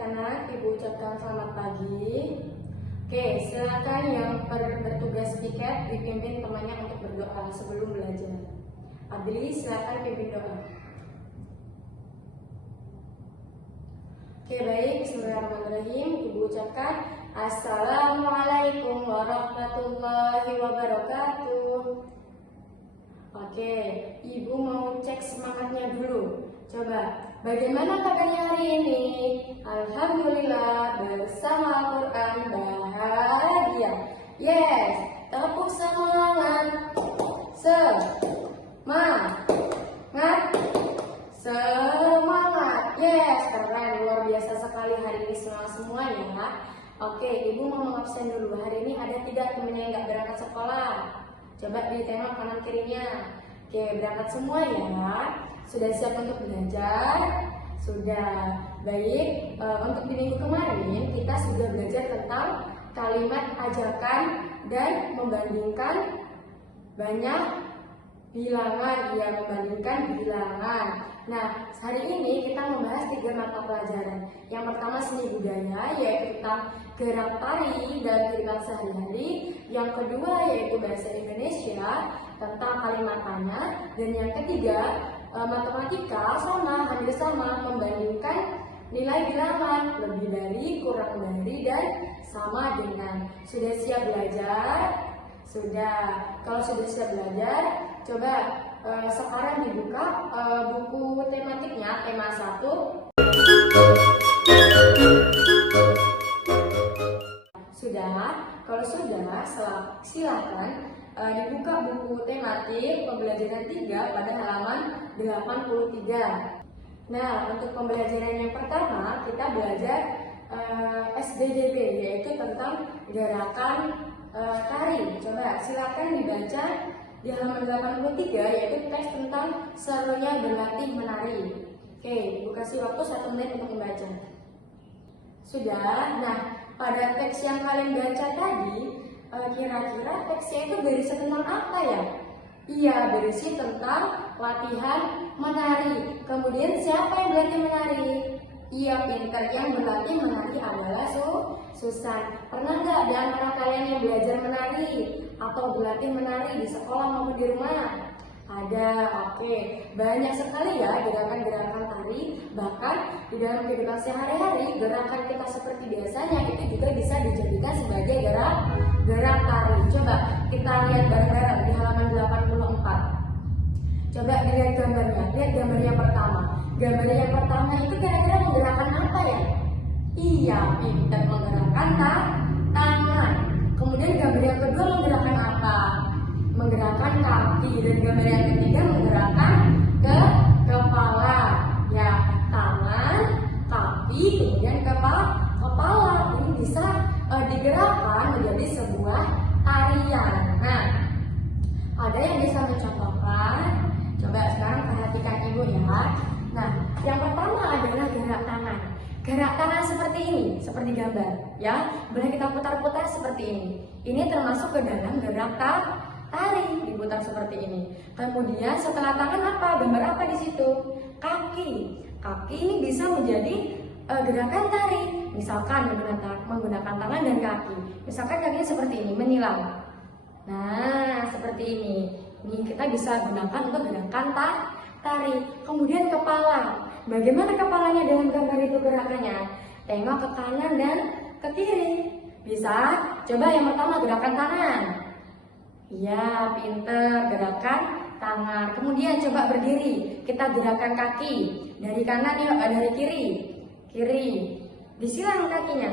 anak-anak, Ibu ucapkan selamat pagi. Oke, silakan yang bertugas piket dipimpin temannya untuk berdoa sebelum belajar. Adli, silakan pimpin doa. Oke, baik. Bismillahirrahmanirrahim. Ibu ucapkan Assalamualaikum warahmatullahi wabarakatuh. Oke, Ibu mau cek semangatnya dulu. Coba, bagaimana kabarnya hari ini? Alhamdulillah, bersama Al-Quran bahagia. Yes, tepuk semangat. Semangat. Yes, keren, luar biasa sekali hari ini semua ya. Oke, Ibu mau mengabsen dulu. Hari ini ada 3 temennya yang nggak berangkat sekolah. Coba ditengok kanan kirinya. Oke, berangkat semua ya. Sudah siap untuk belajar? Sudah. Baik, untuk di minggu kemarin kita sudah belajar tentang kalimat ajakan dan membandingkan banyak bilangan. Ya, membandingkan bilangan. Nah, hari ini kita membahas 3 mata pelajaran. Yang pertama seni budaya, yaitu tentang gerak tari dan kehidupan sehari-hari. Yang kedua yaitu bahasa Indonesia, tentang kalimatnya. Dan yang ketiga, matematika hampir sama, membandingkan nilai bilangan, lebih dari, kurang dari, dan sama dengan. Sudah siap belajar? Sudah. Kalau sudah siap belajar, coba sekarang dibuka buku tematiknya, tema 1. Sudah? Kalau sudah, silakan dibuka buku tematik pembelajaran 3 pada halaman 83. Nah, untuk pembelajaran yang pertama, kita belajar SDGB, yaitu tentang gerakan tari. Coba silakan dibaca di halaman 83, yaitu teks tentang serunya berlatih menari. Oke, Ibu kasih waktu 1 menit untuk membaca. Sudah. Nah, pada teks yang kalian baca tadi, kira-kira teksnya itu berisi tentang apa ya? Iya, berisi tentang latihan menari. Kemudian siapa yang berlatih menari? Iya, pintar. Yang berlatih menari adalah Susan. Pernah nggak di antara kalian yang belajar menari atau berlatih menari di sekolah maupun di rumah? Ada. Oke. Banyak sekali ya gerakan-gerakan tari. Bahkan di dalam kehidupan sehari-hari, gerakan kita seperti biasanya itu juga bisa dijadikan sebagai gerak tari. Coba kita lihat bareng-bareng di halaman 84. Coba dilihat gambarnya. Lihat gambar yang pertama. Gambar yang pertama itu kira-kira menggerakkan apa ya? Iya, pintar, menggerakkan tangan. Kemudian gambar yang kedua menggerakkan apa? Menggerakkan kaki. Dan gambar yang ketiga menggerakkan kepala. Ya, tangan, kaki, kemudian kepala. Ini bisa digerakkan menjadi sebuah tarian. Nah, ada yang bisa mencontohkan? Coba sekarang perhatikan Ibu ya. Nah, yang pertama adalah gerak tangan. Gerak tangan seperti ini, seperti gambar ya. Boleh kita putar-putar seperti ini. Ini termasuk ke dalam gerak tari, diputar seperti ini. Kemudian setelah tangan apa? Gambar apa di situ? Kaki. Kaki ini bisa menjadi gerakan tari. Misalkan menggunakan tangan dan kaki. Misalkan kakinya seperti ini, menilang. Nah, seperti ini. Ini kita bisa gunakan untuk gerakan tari. Kemudian kepala. Bagaimana kepalanya dalam gambar itu gerakannya? Tengok ke kanan dan ke kiri. Bisa? Coba yang pertama gerakan tangan. Iya, pinter. Gerakan tangan. Kemudian coba berdiri. Kita gerakan kaki. Dari kanan ya, dari kiri. Kiri. Disilang kakinya.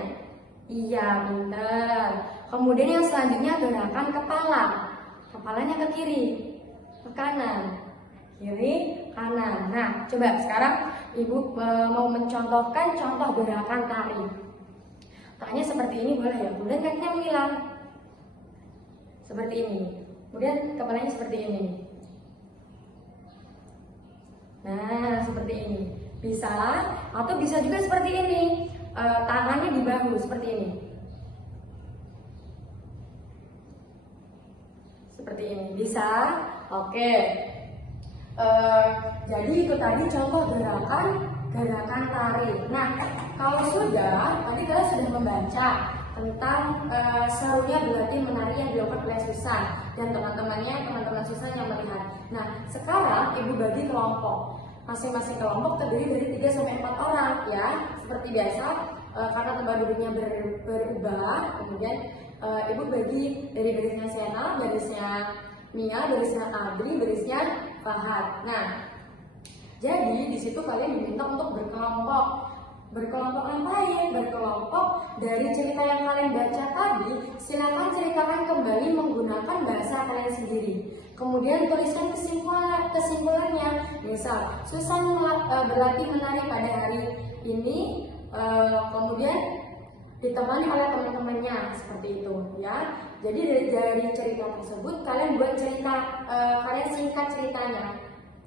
Iya, pinter. Kemudian yang selanjutnya gerakan kepala. Kepalanya ke kiri, ke kanan, kiri, kanan. Nah, coba sekarang Ibu mau mencontohkan contoh gerakan tari. Tarinya seperti ini boleh ya? Kemudian kakinya menghilang. Seperti ini. Kemudian kepalanya seperti ini. Nah, seperti ini. Bisa, atau bisa juga seperti ini. Tangannya di bahu, seperti ini. Seperti ini. Bisa? Oke. Jadi itu tadi contoh gerakan tari. Nah, kalau sudah tadi kalian sudah membaca tentang serunya berlatih menari yang dilakukan oleh Susan dan teman-teman Susan yang melihat. Nah, sekarang ibu bagi kelompok. Masing-masing kelompok terdiri dari 3 sampai 4 orang ya. Seperti biasa, karena tempat duduknya berubah, kemudian ibu bagi dari barisnya Sena, barisnya Mia, barisnya Abri, barisnya Fahad. Nah, jadi di situ kalian diminta untuk berkelompok. Berkelompok ngapain? Berkelompok dari cerita yang kalian baca tadi, silakan ceritakan kembali menggunakan bahasa kalian sendiri. Kemudian tuliskan kesimpulannya. Misal, Susan berlatih menari pada hari ini, kemudian ditemani oleh teman-temannya, seperti itu ya. Jadi dari cerita tersebut kalian buat cerita, kalian singkat ceritanya.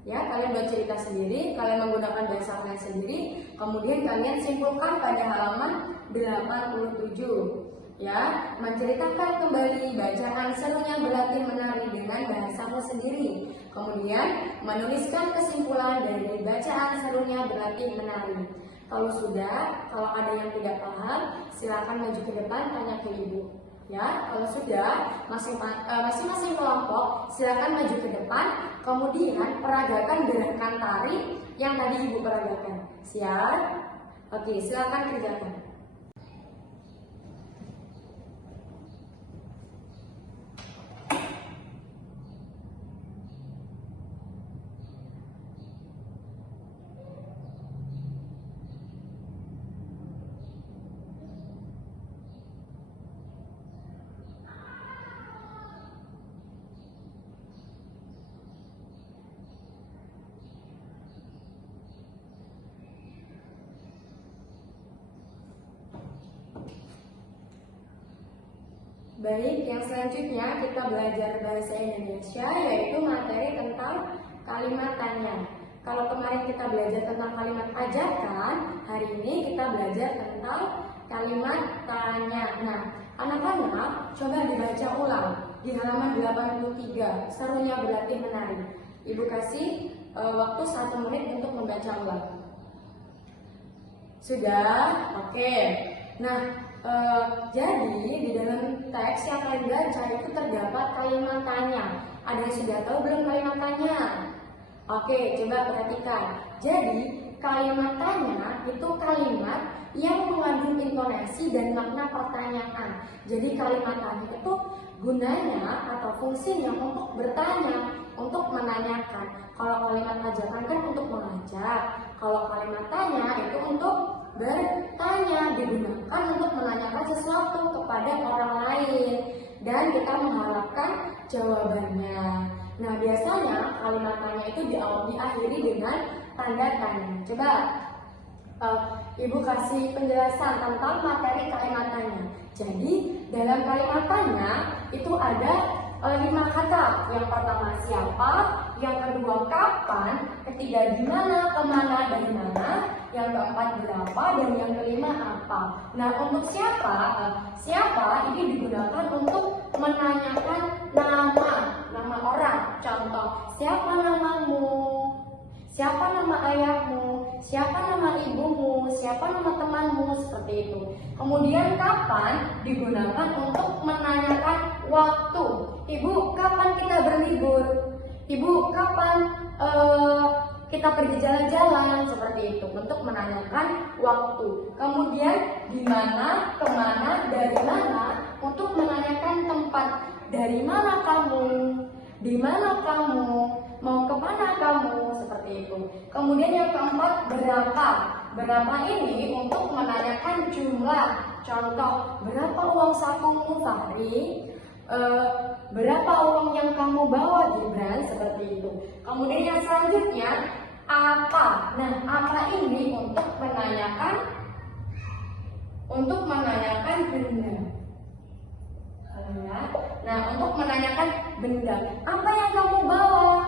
Ya, kalian buat cerita sendiri, kalian menggunakan bahasa kalian sendiri, kemudian kalian simpulkan pada halaman 87. Ya, menceritakan kembali bacaan serunya berlatih menari dengan bahasamu sendiri. Kemudian menuliskan kesimpulan dari bacaan serunya berlatih menari. Kalau ada yang tidak paham, silakan maju ke depan tanya ke ibu. Ya, kalau sudah masing-masing kelompok silakan maju ke depan, kemudian peragakan gerakan tari yang tadi ibu peragakan. Siap? Oke, silakan kerjakan. Baik, yang selanjutnya kita belajar bahasa Indonesia, yaitu materi tentang kalimat tanya. Kalau kemarin kita belajar tentang kalimat ajakan, hari ini kita belajar tentang kalimat tanya. Nah, anak-anak coba dibaca ulang di halaman 83, serunya berlatih menari. Ibu kasih waktu 1 menit untuk membaca ulang. Sudah? Oke. Nah, jadi di dalam teks yang kalian baca itu terdapat kalimat tanya. Ada yang sudah tahu belum kalimat tanya? Oke, coba perhatikan. Jadi kalimat tanya itu kalimat yang mengandung intonasi dan makna pertanyaan. Jadi kalimat tanya itu gunanya atau fungsinya untuk bertanya, untuk menanyakan. Kalau kalimat ajakan kan untuk mengajak. Kalau kalimat tanya itu untuk bertanya, digunakan untuk menanyakan sesuatu kepada orang lain dan kita mengharapkan jawabannya. Nah, biasanya kalimat tanya itu diakhiri dengan tanda tanya. Coba ibu kasih penjelasan tentang materi kalimat tanya. Jadi dalam kalimat tanya itu ada 5 kata. Yang pertama siapa, yang kedua kapan, ketiga di mana, kemana, dari mana, yang keempat berapa, dan yang kelima apa. Nah, untuk siapa ini digunakan untuk menanyakan nama orang. Contoh, siapa namamu, siapa nama ayahmu, siapa nama ibumu, siapa nama temanmu, seperti itu. Kemudian kapan digunakan untuk menanyakan waktu. Ibu, kapan kita berlibur? Ibu, kapan kita pergi jalan-jalan? Seperti itu, untuk menanyakan waktu. Kemudian di mana, kemana, dari mana, untuk menanyakan tempat. Dari mana kamu? Di mana kamu? Mau kemana kamu? Seperti itu. Kemudian yang keempat, berapa. Berapa ini untuk menanyakan jumlah. Contoh, berapa uang sakumu, Fahri? Berapa uang yang kamu bawa, Gibran? Seperti itu. Kemudian yang selanjutnya, apa. Nah, apa ini untuk menanyakan benda. Nah, untuk menanyakan benda, apa yang kamu bawa?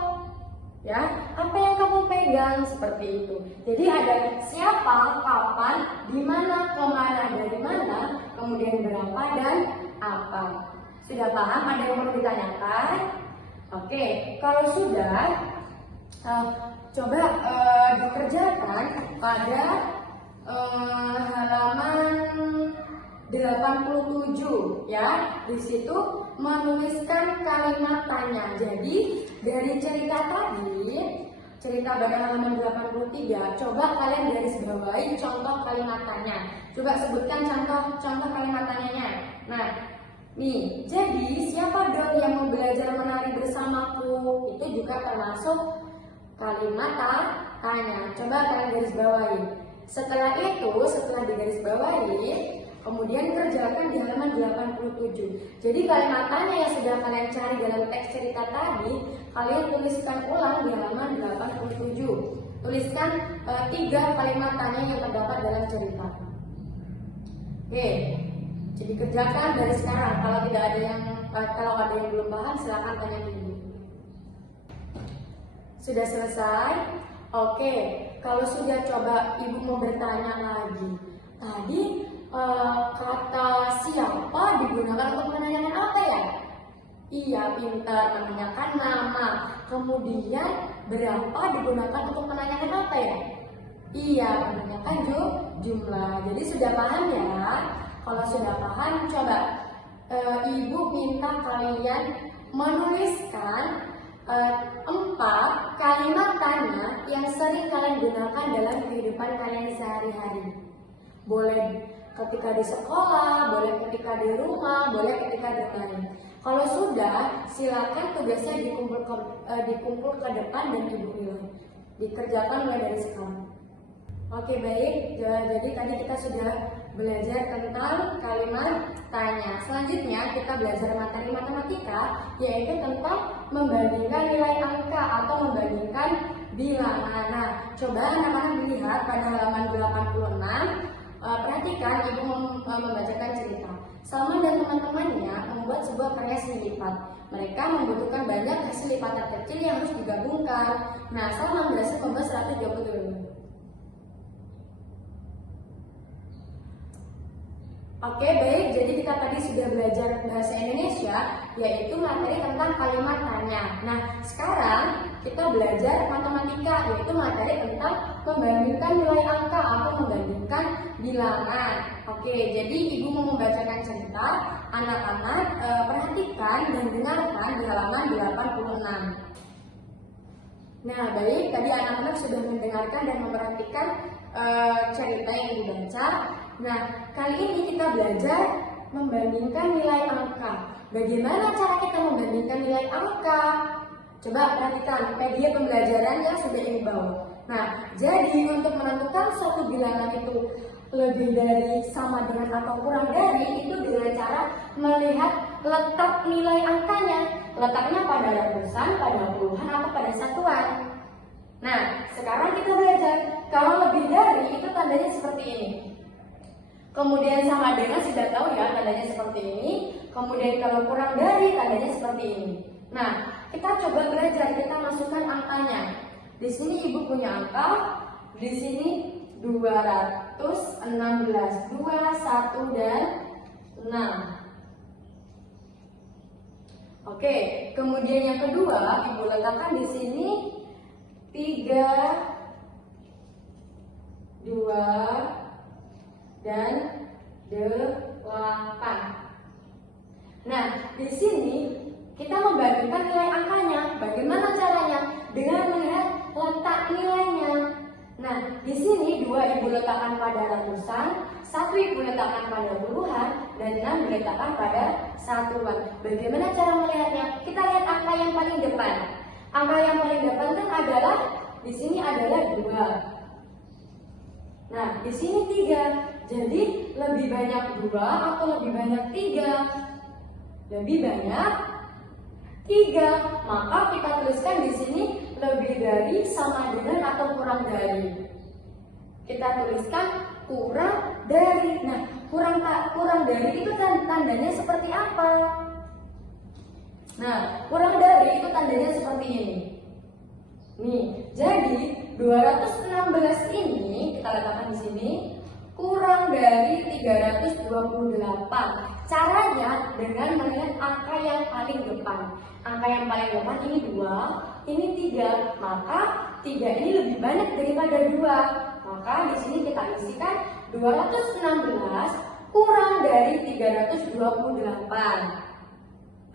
Ya, apa yang kamu pegang? Seperti itu. Jadi ada siapa, kapan, di mana, kemana, dari mana, kemudian berapa dan apa. Sudah paham? Ada yang perlu ditanyakan? Oke, kalau sudah, coba dikerjakan pada halaman 7 ya. Di situ menuliskan kalimat tanya. Jadi dari cerita tadi, cerita pada halaman 83, coba kalian garis bawahi contoh kalimat tanya. Coba sebutkan contoh kalimat tanyanya. Nah, nih, jadi siapa dong yang mau belajar menari bersamaku? Itu juga termasuk kalimat tanya. Coba kalian garis bawahi. Setelah itu, setelah digaris bawahi, kemudian kerjakan di halaman 87. Jadi kalimat tanya yang sudah kalian cari dalam teks cerita tadi, kalian tuliskan ulang di halaman 87. Tuliskan 3 kalimat tanya yang terdapat dalam cerita. Oke, jadi kerjakan dari sekarang. Kalau ada yang belum paham, silakan tanya dulu. Sudah selesai? Oke, kalau sudah, coba ibu mau bertanya lagi. Tadi kata siapa digunakan untuk menanyakan apa ya? Iya, pintar, menanyakan nama. Kemudian berapa digunakan untuk menanyakan apa ya? Iya, menanyakan jumlah. Jadi sudah paham ya? Kalau sudah paham, coba ibu minta kalian menuliskan 4 kalimat tanya yang sering kalian gunakan dalam kehidupan kalian sehari-hari. Boleh ketika di sekolah, boleh ketika di rumah, boleh ketika bermain. Kalau sudah, silakan tugasnya dikumpul ke depan dan ibu nilai. Dikerjakan mulai dari sekarang. Oke, baik. Jadi tadi kita sudah belajar tentang kalimat tanya. Selanjutnya kita belajar materi matematika, yaitu tentang membandingkan nilai angka atau membandingkan bilangan. Nah, coba anak-anak dilihat pada halaman 86. Perhatikan ibu membacakan cerita. Salman dan teman-temannya membuat sebuah karya seni lipat. Mereka membutuhkan banyak hasil lipatan kecil yang harus digabungkan. Nah, Salman berhasil membuat 120. Oke, baik. Jadi kita tadi sudah belajar bahasa Indonesia, yaitu materi tentang kalimat tanya. Nah, sekarang kita belajar matematika, yaitu materi tentang membandingkan nilai angka atau membandingkan bilangan. Oke, jadi ibu mau membacakan cerita. Anak-anak perhatikan dan dengarkan di halaman 86. Nah, baik. Tadi anak-anak sudah mendengarkan dan memperhatikan cerita yang dibaca. Nah, kali ini kita belajar membandingkan nilai angka. Bagaimana cara kita membandingkan nilai angka? Coba perhatikan media pembelajaran yang sudah ibu bawa. Nah, jadi untuk menentukan suatu bilangan itu lebih dari, sama dengan, atau kurang dari, itu dengan cara melihat letak nilai angkanya. Letaknya pada ratusan, pada puluhan, atau pada satuan. Nah, sekarang kita belajar. Kalau lebih dari, itu tandanya seperti ini. Kemudian sama dengan, sudah tahu ya, tandanya seperti ini. Kemudian kalau kurang dari, tandanya seperti ini. Nah, kita coba belajar, kita masukkan angkanya. Di sini ibu punya angka, di sini 216, 2, 1, dan 6. Oke, kemudian yang kedua, ibu letakkan di sini 3, 2, dan 8. Nah, di sini kita membandingkan nilai angkanya. Bagaimana caranya? Dengan melihat letak nilainya. Nah, di sini 2 ibu letakkan pada ratusan, 1 ibu letakkan pada puluhan, dan 6 diletakkan pada satuan. Bagaimana cara melihatnya? Kita lihat angka yang paling depan. Angka yang paling depan kan adalah, di sini adalah 2. Nah, di sini 3. Jadi lebih banyak 2 atau lebih banyak 3? Lebih banyak 3. Maka kita tuliskan di sini lebih dari, sama dengan, atau kurang dari. Kita tuliskan kurang dari. Nah, kurang dari itu tandanya seperti apa? Nah, kurang dari itu tandanya seperti ini. Nih, jadi 216 ini kita letakkan di sini kurang dari 328. Caranya dengan melihat angka yang paling depan. Angka yang paling depan ini 2, ini 3. Maka 3 ini lebih banyak daripada 2. Maka di sini kita isikan 216 kurang dari 328.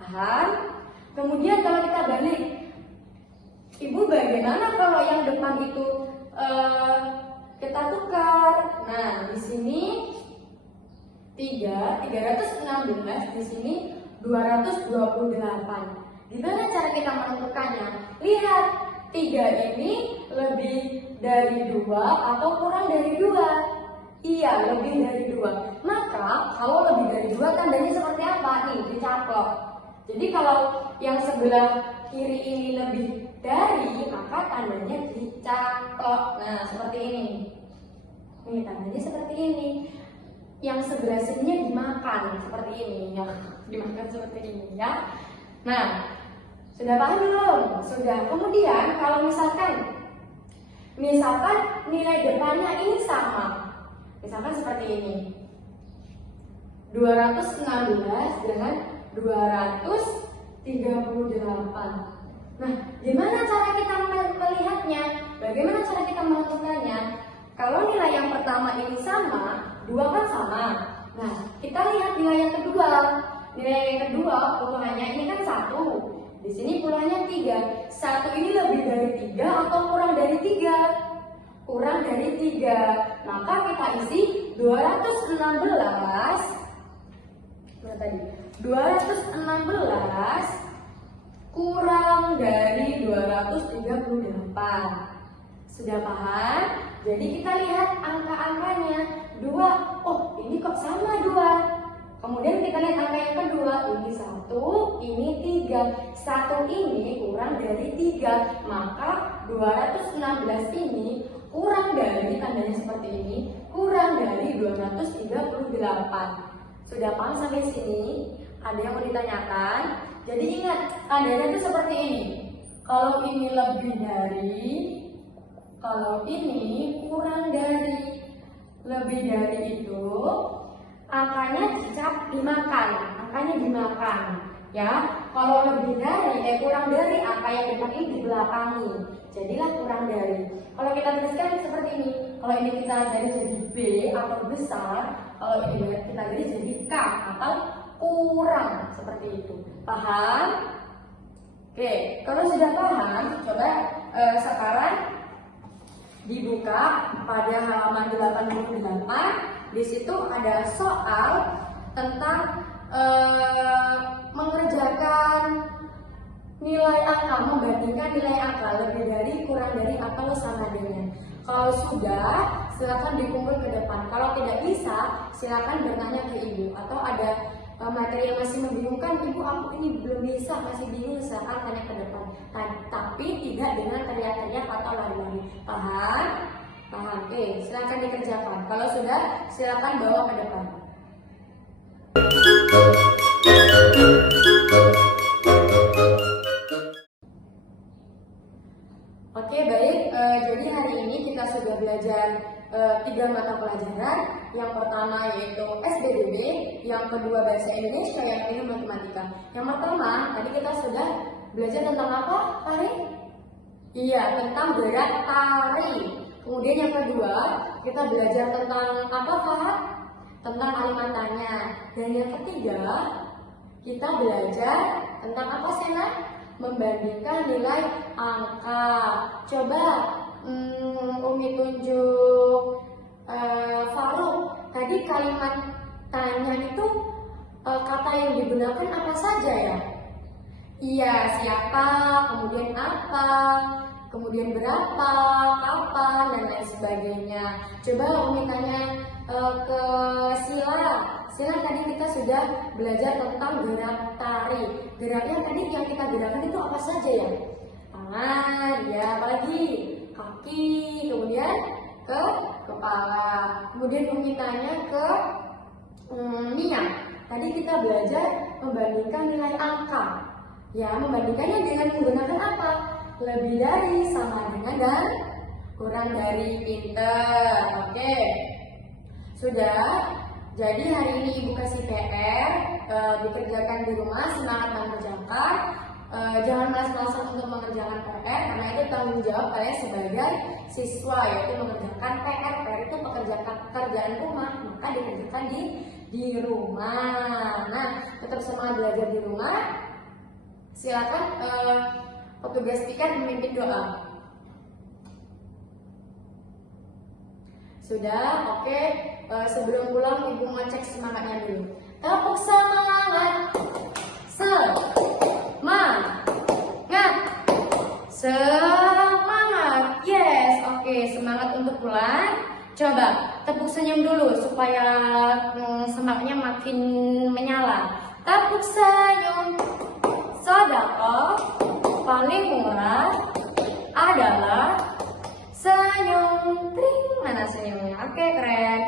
Paham? Kemudian kalau kita balik, Ibu bagaimana kalau yang depan itu kita tukar? Nah, di sini 316, di sini 228. Gimana cara kita menentukannya? Lihat, 3 ini lebih dari 2 atau kurang dari 2? Iya, lebih dari 2. Maka kalau lebih dari 2 tandanya seperti apa? Nih, dicaplok. Jadi kalau yang sebelah kiri ini lebih dari, maka tandanya dicaplok. Nah, seperti ini. Nih, tandanya seperti ini. Yang sebelah sininya dimakan, seperti ini ya. Dimakan seperti ini ya. Nah, sudah paham belum? Sudah. Kemudian kalau misalkan nilai depannya ini sama. Misalkan seperti ini. 216 dengan 238. Nah, gimana cara kita melihatnya? Bagaimana cara kita menentukannya? Kalau nilai yang pertama ini sama, 2 kan sama. Nah, kita lihat nilai yang kedua. Nilai yang kedua puluhannya ini kan 1. Di sini puluhannya 3. 1 ini lebih dari 3 atau kurang dari 3? Kurang dari 3. Maka kita isi 216. Berapa tadi? 216 kurang dari 238. Sudah paham? Jadi kita lihat angka-angkanya. 2, oh ini kok sama 2. Kemudian kita lihat angka yang kedua, ini 1, ini 3. 1 ini kurang dari 3, maka 216 ini kurang dari, tandanya seperti ini, kurang dari 238. Sudah paham sampai sini? Ada yang mau ditanyakan? Jadi ingat, tandanya itu seperti ini. Kalau ini lebih dari, kalau ini kurang dari. Lebih dari itu, angkanya dimakan, ya. Kalau lebih dari, kurang dari, angka yang depan ini dibelakangi, jadilah kurang dari. Kalau kita tuliskan seperti ini, kalau ini kita garis jadi B atau besar, kalau ini kita garis jadi K atau kurang, seperti itu. Paham? Oke, kalau sudah paham, coba sekarang dibuka pada halaman 88. Di situ ada soal tentang mengerjakan nilai angka, membandingkan nilai angka lebih dari, kurang dari, atau sama dengan. Kalau sudah, silakan dikumpul ke depan. Kalau tidak bisa, silakan bertanya ke ibu. Atau ada materi yang masih membingungkan, ibu aku ini belum bisa, masih bingung, silakan tanya ke depan. Tapi tidak dengan teriak-teriak atau lari-lari. Paham? Paham. Silakan dikerjakan. Kalau sudah, silakan bawa ke depan. Oke, baik. Jadi hari ini kita sudah belajar 3 mata pelajaran. Yang pertama yaitu SBDB, yang kedua bahasa Indonesia, yang kedua matematika. Yang pertama tadi kita sudah belajar tentang apa, Tari? Iya, tentang gerak tari. Kemudian yang kedua kita belajar tentang apa, Fahad? Tentang kalimat tanya. Dan yang ketiga kita belajar tentang apa, Sena? Membandingkan nilai angka. Coba Umi tunjuk Faruk. Tadi kalimat tanya itu kata yang digunakan apa saja ya? Iya, siapa, kemudian apa, kemudian berapa, kapan, dan lain sebagainya. Coba Umi tanya ke Sila. Sila, tadi kita sudah belajar tentang gerak tari. Geraknya tadi yang kita gerakan itu apa saja ya? Tangan, ya, apalagi kaki, kemudian ke kepala. Kemudian Umi tanya ke Mia. Tadi kita belajar membandingkan nilai angka. Ya, membandingkannya dengan menggunakan apa? Lebih dari, sama dengan, dan kurang dari. Pinter. Oke. Sudah. Jadi hari ini Ibu kasih PR, dikerjakan di rumah, semangat mengerjakan. Jangan malas-malasan untuk mengerjakan PR, karena itu tanggung jawab kalian sebagai siswa, yaitu mengerjakan PR. PR itu pekerjaan rumah, maka dikerjakan di di rumah. Nah, tetap semangat belajar di rumah. Silakan petugas tiket memimpin doa. Sudah, oke. Sebelum pulang ibu mau cek semangatnya dulu. Tepuk semangat, semangat, yes, oke. Semangat untuk pulang. Coba tepuk senyum dulu supaya semangatnya makin menyala. Tepuk senyum. Sedekah paling murah adalah senyum. Tring, mana senyumnya? Oke, keren.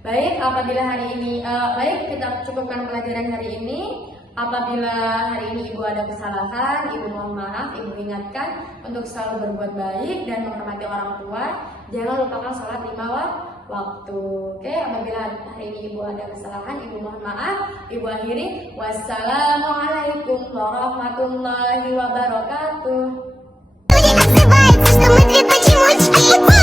Baik, apabila hari ini baik, kita cukupkan pelajaran hari ini. Apabila hari ini ibu ada kesalahan, ibu mohon maaf, ibu ingatkan untuk selalu berbuat baik dan menghormati orang tua. Jangan lupakan sholat 5 waktu. Oke, apabila hari ini ibu ada kesalahan, ibu mohon maaf. Ibu akhiri, wassalamualaikum warahmatullahi wabarakatuh. Люди отзываются, что мы две почемучки.